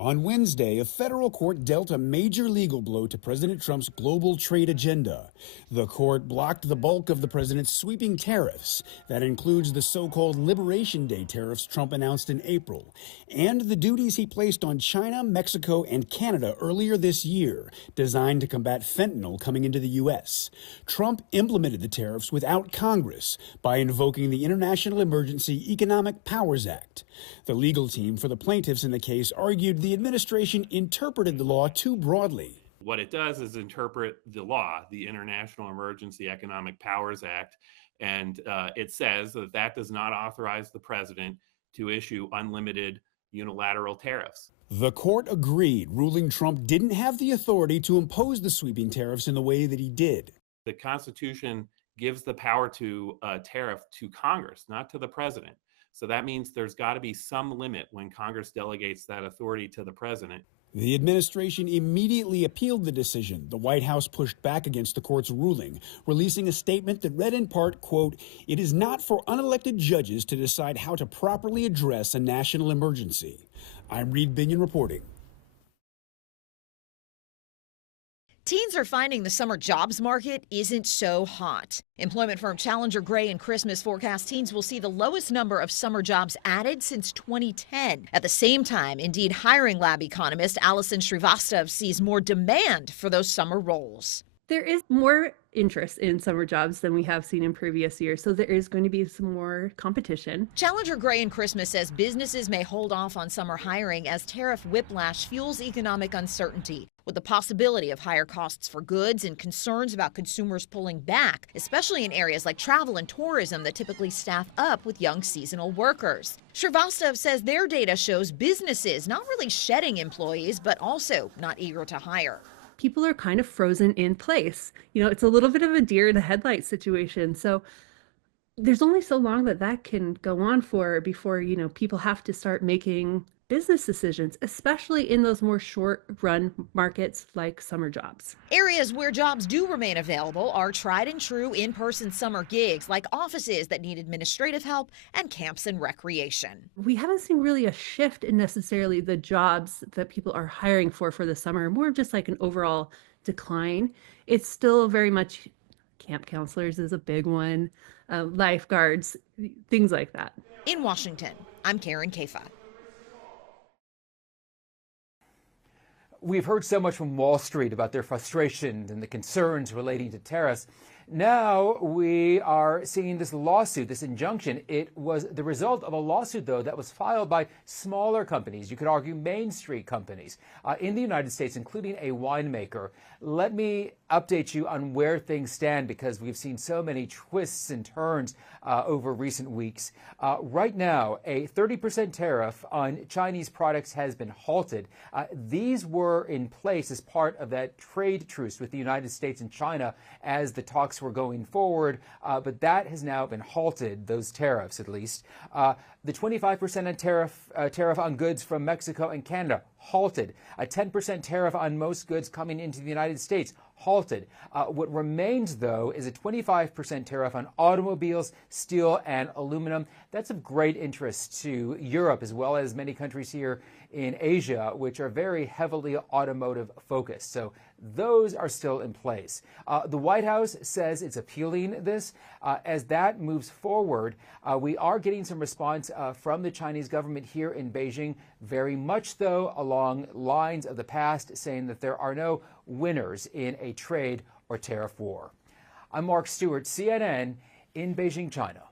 On Wednesday, a federal court dealt a major legal blow to President Trump's global trade agenda. The court blocked the bulk of the president's sweeping tariffs. That includes the so-called Liberation Day tariffs Trump announced in April, and the duties he placed on China, Mexico, and Canada earlier this year, designed to combat fentanyl coming into the U.S. Trump implemented the tariffs without Congress by invoking the International Emergency Economic Powers Act. The legal team for the plaintiffs in the case argued the administration interpreted the law too broadly. What it does is interpret the law, the International Emergency Economic Powers Act, and it says that that does not authorize the president to issue unlimited unilateral tariffs. The court agreed, ruling Trump didn't have the authority to impose the sweeping tariffs in the way that he did. The Constitution gives the power to tariff to Congress, not to the president. So that means there's got to be some limit when Congress delegates that authority to the president. The administration immediately appealed the decision. The White House pushed back against the court's ruling, releasing a statement that read in part, quote, "It is not for unelected judges to decide how to properly address a national emergency." I'm Reed Binion reporting. Teens are finding the summer jobs market isn't so hot. Employment firm Challenger Gray and Christmas forecast teens will see the lowest number of summer jobs added since 2010. At the same time, Indeed hiring lab economist Allison Srivastav sees more demand for those summer roles. There is more interest in summer jobs than we have seen in previous years, so there is going to be some more competition. Challenger Gray and Christmas says businesses may hold off on summer hiring as tariff whiplash fuels economic uncertainty, with the possibility of higher costs for goods and concerns about consumers pulling back, especially in areas like travel and tourism that typically staff up with young seasonal workers. Srivastav says their data shows businesses not really shedding employees, but also not eager to hire. People are kind of frozen in place. You know, it's a little bit of a deer in the headlights situation. So there's only so long that can go on for before, people have to start making business decisions, especially in those more short-run markets like summer jobs. Areas where jobs do remain available are tried and true in-person summer gigs like offices that need administrative help and camps and recreation. We haven't seen really a shift in necessarily the jobs that people are hiring for the summer, more of just like an overall decline. It's still very much camp counselors is a big one, lifeguards, things like that. In Washington, I'm Karen Kafa. We've heard so much from Wall Street about their frustration and the concerns relating to tariffs. Now we are seeing this lawsuit, this injunction. It was the result of a lawsuit, though, that was filed by smaller companies, you could argue Main Street companies, in the United States, including a winemaker. Let me update you on where things stand because we've seen so many twists and turns over recent weeks. Right now, a 30% tariff on Chinese products has been halted. These were in place as part of that trade truce with the United States and China as the talks were going forward, but that has now been halted, those tariffs at least. The 25% tariff on goods from Mexico and Canada, halted. A 10% tariff on most goods coming into the United States, halted. What remains, though, is a 25% tariff on automobiles, steel, and aluminum. That's of great interest to Europe, as well as many countries here in Asia, which are very heavily automotive focused. So those are still in place. The White House says it's appealing this. As that moves forward, we are getting some response from the Chinese government here in Beijing, very much, though, along lines of the past, saying that there are no winners in a trade or tariff war. I'm Mark Stewart, CNN, in Beijing, China.